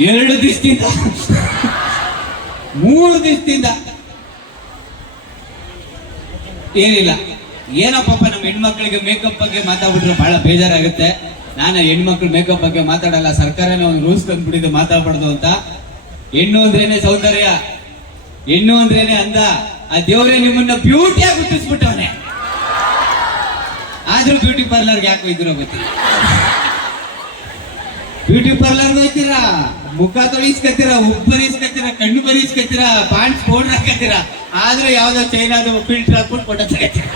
ಎರಡು ದಿವಸದಿಂದ. ಮೂರು ದಿವಸದಿಂದ. ಏನಿಲ್ಲ. ಏನಪ್ಪ ನಮ್ಮ ಹೆಣ್ಮಕ್ಳಿಗೆ ಮೇಕಪ್ ಬಗ್ಗೆ ಮಾತಾಡ್ಬಿಟ್ರೆ ಬಹಳ ಬೇಜಾರಾಗುತ್ತೆ. ನಾನು ಹೆಣ್ಮಕ್ಳು ಮೇಕಪ್ ಬಗ್ಗೆ ಮಾತಾಡಲ್ಲ, ಸರ್ಕಾರನೇ ಒಂದು ರೂಲ್ಸ್ ತಂದ್ಬಿಟ್ಟಿದ್ದು ಮಾತಾಡ್ಬಾರ್ದು ಅಂತ. ಹೆಣ್ಣು ಅಂದ್ರೇನೆ ಸೌಂದರ್ಯ. ಹೆಣ್ಣು ಅಂದ್ರೇನೆ ಅಂದ. ಆ ದೇವರೇ ನಿಮ್ಮನ್ನ ಬ್ಯೂಟಿಯಾಗಿ ಹುಟ್ಟಿಸ್ಬಿಟ್ಟವನೆ. ಆದ್ರೂ ಬ್ಯೂಟಿ ಪಾರ್ಲರ್ಗೆ ಯಾಕೆ ಇದ್ರೋ ಗೊತ್ತಿಲ್ಲ. ಬ್ಯೂಟಿ ಪಾರ್ಲರ್ ಹೋಯ್ತೀರಾ ಮುಖ ತೊಳಿಸ್ಕತ್ತೀರ, ಉಪ್ಪು ಬರೀಸ್ಕತ್ತೀರ ಕಣ್ಣು ಬರೀಸ್ಕತ್ತೀರ ಪಾಂಟ್ ಪೌಡರ್ ಹಾಕತ್ತೀರ? ಆದ್ರೆ ಯಾವ್ದೋ ಚೈನಾದ ಫಿಲ್ಟರ್ ಹಾಕ್ಬಿಟ್ಟು ಫೋಟೋ ತಗತ್ತೀರಾ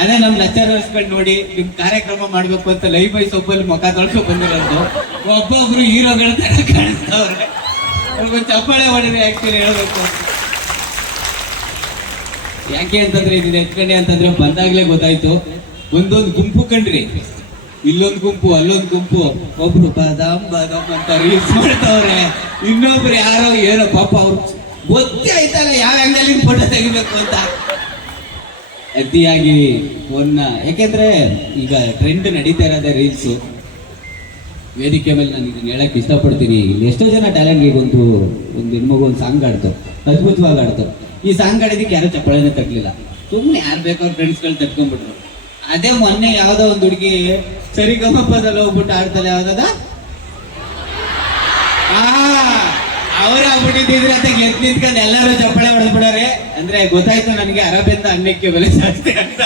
ಅದೇ ನಮ್ ಲೆಕ್ಚರರ್ಸ್ಗಳು ನೋಡಿ, ನಿಮ್ ಕಾರ್ಯಕ್ರಮ ಮಾಡ್ಬೇಕು ಅಂತ ಲೈವ್ ಬೈ ಸೊಪ್ಪಲ್ಲಿ ಮುಖ ತೊಳ್ಕೊಂಡ್ ಬಂದಿರೋದು. ಒಬ್ಬೊಬ್ರು ಹೀರೋಗಳ ತರ ಕಾಣಿಸ್ತವ್ರೆ. ಚಪ್ಪಾಳೆ ಹೊಡೆದ್ರೆ ಆಕ್ಚುಲಿ ಹೇಳ್ಬೇಕು. ಯಾಕೆ ಅಂತಂದ್ರೆ ಇದನ್ನ ಎತ್ಕಂಡೆ ಅಂತಂದ್ರೆ ಬಂದಾಗ್ಲೇ ಗೊತ್ತಾಯ್ತು. ಒಂದೊಂದು ಗುಂಪು ಕಂಡ್ರಿ. ಇಲ್ಲೊಂದ್ ಗುಂಪು, ಅಲ್ಲೊಂದು ಗುಂಪು. ಒಬ್ರು ಬಾದಾಮ್ ಬಾದಾಮ್ ಅಂತ ರೀಲ್ಸ್ ಮಾಡ್ತಾವ್ರೆ. ಇನ್ನೊಬ್ರು ಯಾರೋ ಏನೋ ಪಾಪ ಅವ್ರು ಗೊತ್ತೇ ಆಯ್ತಲ್ಲ ಯಾವ ಆಂಗಲ್ ಫೋಟೋ ತೆಗಿಬೇಕು ಅಂತ. ಅತಿಯಾಗಿ ಫೋನ್ನ ಯಾಕೆಂದ್ರೆ ಈಗ ಟ್ರೆಂಡ್ ನಡೀತಾ ಇರೋದೇ ರೀಲ್ಸ್ ವೇದಿಕೆ ಮೇಲೆ ನಾನು ಇದನ್ನ ಹೇಳಕ್ ಇಷ್ಟಪಡ್ತೀನಿ. ಎಷ್ಟೋ ಜನ ಟ್ಯಾಲೆಂಟ್ ಈಗ ಒಂದು ಒಂದು ಹೆಣ್ಮಗು ಒಂದು ಸಾಂಗ್ ಆಡ್ತು ಅದ್ಭುತವಾಗಿ ಆಡ್ತು ಈ ಸಾಂಗ್ ಆಡಿದಕ್ಕೆ ಯಾರು ಚಪ್ಪಳನೆ ತಗ್ಲಿಲ್ಲ ಸುಮ್ಮನೆ ಯಾರು ಬೇಕಾದ್ರು ಫ್ರೆಂಡ್ಸ್ಗಳು ತಟ್ಕೊಂಡ್ಬಿಟ್ರು ಅದೇ ಮೊನ್ನೆ ಯಾವುದೋ ಒಂದು ಹುಡುಗಿ ಸರಿಗಮಪದಲ್ಲಿ ಹೋಗ್ಬಿಟ್ಟು ಆಡ್ತಾಳೆ ಯಾವ್ದದ? ಅವ್ರ ಆಗ್ಬಿಟ್ಟಿದ್ರೆ ಅಂತ ಗೆದ್ದು ನಿಂತ್ಕೊಂಡು ಎಲ್ಲರೂ ಚಪ್ಪಳೆ ಹೊಡೆದ್ಬಿಡೋರೆ. ಅಂದ್ರೆ ಗೊತ್ತಾಯ್ತು ನನಗೆ ಅರಬಿಂದ ಅನ್ನಕ್ಕೆ ಬೆಲೆ ಜಾಸ್ತಿ ಅಂತ.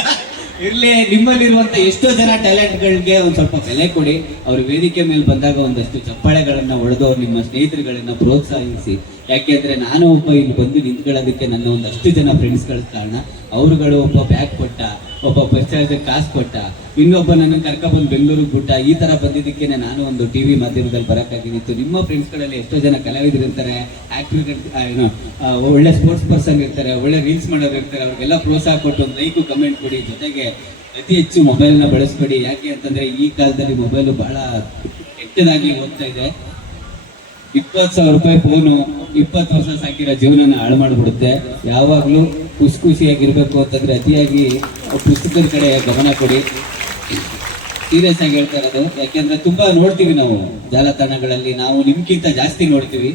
ಇರ್ಲಿ, ನಿಮ್ಮಲ್ಲಿರುವಂತ ಎಷ್ಟೋ ಜನ ಟ್ಯಾಲೆಂಟ್ಗಳಿಗೆ ಒಂದ್ ಸ್ವಲ್ಪ ಬೆಲೆ ಕೊಡಿ. ಅವ್ರ ವೇದಿಕೆ ಮೇಲೆ ಬಂದಾಗ ಒಂದಷ್ಟು ಚಪ್ಪಾಳೆಗಳನ್ನ ಹೊಡೆದು ನಿಮ್ಮ ಸ್ನೇಹಿತರುಗಳನ್ನ ಪ್ರೋತ್ಸಾಹಿಸಿ. ಯಾಕೆಂದ್ರೆ ನಾನು ಒಬ್ಬ ಇಲ್ಲಿ ಬಂದು ನಿಂತ್ಕೊಳ್ಳೋದಕ್ಕೆ ನನ್ನ ಒಂದಷ್ಟು ಜನ ಫ್ರೆಂಡ್ಸ್ಗಳ ಕಾರಣ. ಅವರುಗಳು ಒಬ್ಬ ಬ್ಯಾಗ್ ಕೊಟ್ಟ ಒಬ್ಬ ಚಾರ್ಜ್ ಕಾಸು ಕೊಟ್ಟ. ಇನ್ನೊಬ್ಬ ನನ್ನ ಬಂದು ಬೆಂಗಳೂರಿಗೆ ಬಿಟ್ಟ. ಈ ತರ ಬಂದಿದ್ದಕ್ಕೆ ನಾನು ಒಂದು ಟಿವಿ ಮಾಧ್ಯಮದಲ್ಲಿ ಬರಕ್ಕಾಗಿತ್ತು ನಿಮ್ಮ ಫ್ರೆಂಡ್ಸ್ಗಳಲ್ಲಿ ಎಷ್ಟೋ ಜನ ಕಲಾವಿದರು ಇರ್ತಾರೆ ಆಕ್ಟರ್ ಏನೋ ಒಳ್ಳೆ ಸ್ಪೋರ್ಟ್ಸ್ ಪರ್ಸನ್ ಇರ್ತಾರೆ, ಒಳ್ಳೆ ರೀಲ್ಸ್ ಮಾಡೋರು ಇರ್ತಾರೆ, ಅವ್ರಿಗೆಲ್ಲ ಪ್ರೋತ್ಸಾಹ ಕೊಟ್ಟು ಒಂದು ಲೈಕು ಕಮೆಂಟ್ ಕೊಡಿ. ಜೊತೆಗೆ ಅತಿ ಹೆಚ್ಚು ಮೊಬೈಲ್ನ ಬಳಸ್ಬೇಡಿ ಯಾಕೆ ಅಂತಂದ್ರೆ ಈ ಕಾಲದಲ್ಲಿ ಮೊಬೈಲು ಬಹಳ ಕೆಟ್ಟದಾಗಿ ಹೋಗ್ತಾ ಇದೆ. ಇಪ್ಪತ್ತು ಸಾವಿರ ರೂಪಾಯಿ ಫೋನು ಇಪ್ಪತ್ತು ವರ್ಷ ಸಾಕಿರೋ ಜೀವನನ ಹಾಳು ಮಾಡಿಬಿಡುತ್ತೆ. ಯಾವಾಗಲೂ ಖುಷಿ ಖುಷಿಯಾಗಿರ್ಬೇಕು ಅಂತಂದ್ರೆ ಅತಿಯಾಗಿ ಪುಸ್ತಕದ ಕಡೆ ಗಮನ ಕೊಡಿ. ಸೀರಿಯಸ್ ಆಗಿ ಹೇಳ್ತಾ ಇರೋದು. ಯಾಕೆಂದ್ರೆ ತುಂಬಾ ನೋಡ್ತೀವಿ ನಾವು ಜಾಲತಾಣಗಳಲ್ಲಿ. ನಾವು ನಿಮ್ಗಿಂತ ಜಾಸ್ತಿ ನೋಡ್ತೀವಿ.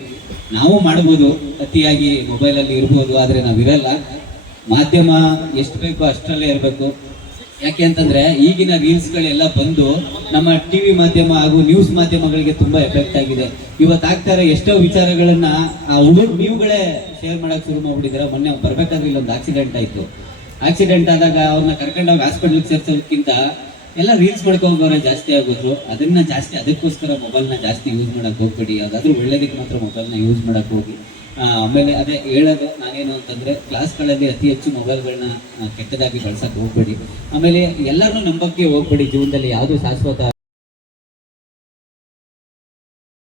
ನಾವು ಮಾಡ್ಬೋದು. ಅತಿಯಾಗಿ ಮೊಬೈಲ್ ಅಲ್ಲಿ ಇರ್ಬೋದು, ಆದ್ರೆ ನಾವಿರಲ್ಲ. ಮಾಧ್ಯಮ ಎಷ್ಟು ಬೇಕೋ ಅಷ್ಟರಲ್ಲೇ ಇರಬೇಕು. ಯಾಕೆ ಅಂತಂದ್ರೆ ಈಗಿನ ರೀಲ್ಸ್ ಗಳೆಲ್ಲ ಬಂದು ನಮ್ಮ ಟಿವಿ ಮಾಧ್ಯಮ ಹಾಗೂ ನ್ಯೂಸ್ ಮಾಧ್ಯಮಗಳಿಗೆ ತುಂಬಾ ಎಫೆಕ್ಟ್ ಆಗಿದೆ. ಇವತ್ತು ಆಗ್ತಾ ಇರೋ ಎಷ್ಟೋ ವಿಚಾರಗಳನ್ನ ಆ ಹುಡುಗ ನೀವುಗಳೇ ಶೇರ್ ಮಾಡಕ್ ಶುರು ಮಾಡ್ಬಿಟ್ಟಿದ್ರೆ ಮೊನ್ನೆ ಬರ್ಬೇಕಾದ್ರೆ ಇಲ್ಲೊಂದು ಆಕ್ಸಿಡೆಂಟ್ ಆಯ್ತು. ಆಕ್ಸಿಡೆಂಟ್ ಆದಾಗ ಅವ್ರನ್ನ ಕರ್ಕೊಂಡೋಗಿ ಹಾಸ್ಪಿಟಲ್ ಸೇರ್ಸೋದಕ್ಕಿಂತ ಎಲ್ಲ ರೀಲ್ಸ್ ಮಾಡ್ಕೊಂಡ್ರೆ ಜಾಸ್ತಿ ಆಗೋದ್ರು. ಅದನ್ನ ಜಾಸ್ತಿ, ಅದಕ್ಕೋಸ್ಕರ ಮೊಬೈಲ್ನ ಜಾಸ್ತಿ ಯೂಸ್ ಮಾಡಕ್ ಹೋಗ್ಬೇಡಿ. ಯಾವ್ದಾದ್ರು ಒಳ್ಳೇದಕ್ಕೆ ಮಾತ್ರ ಮೊಬೈಲ್ನ ಯೂಸ್ ಮಾಡಕ್ ಹೋಗಿ. ಆಮೇಲೆ ಅದೇ ಹೇಳೋದು ನಾನೇನು ಅಂತಂದ್ರೆ ಕ್ಲಾಸ್ಗಳಲ್ಲಿ ಅತಿ ಹೆಚ್ಚು ಮೊಬೈಲ್ಗಳನ್ನ ಕೆಟ್ಟದಾಗಿ ಬಳಸಕ್ ಹೋಗ್ಬೇಡಿ. ಆಮೇಲೆ ಎಲ್ಲರನ್ನೂ ನಂಬಕ್ಕೆ ಹೋಗ್ಬೇಡಿ ಜೀವನದಲ್ಲಿ ಯಾವುದು ಶಾಶ್ವತ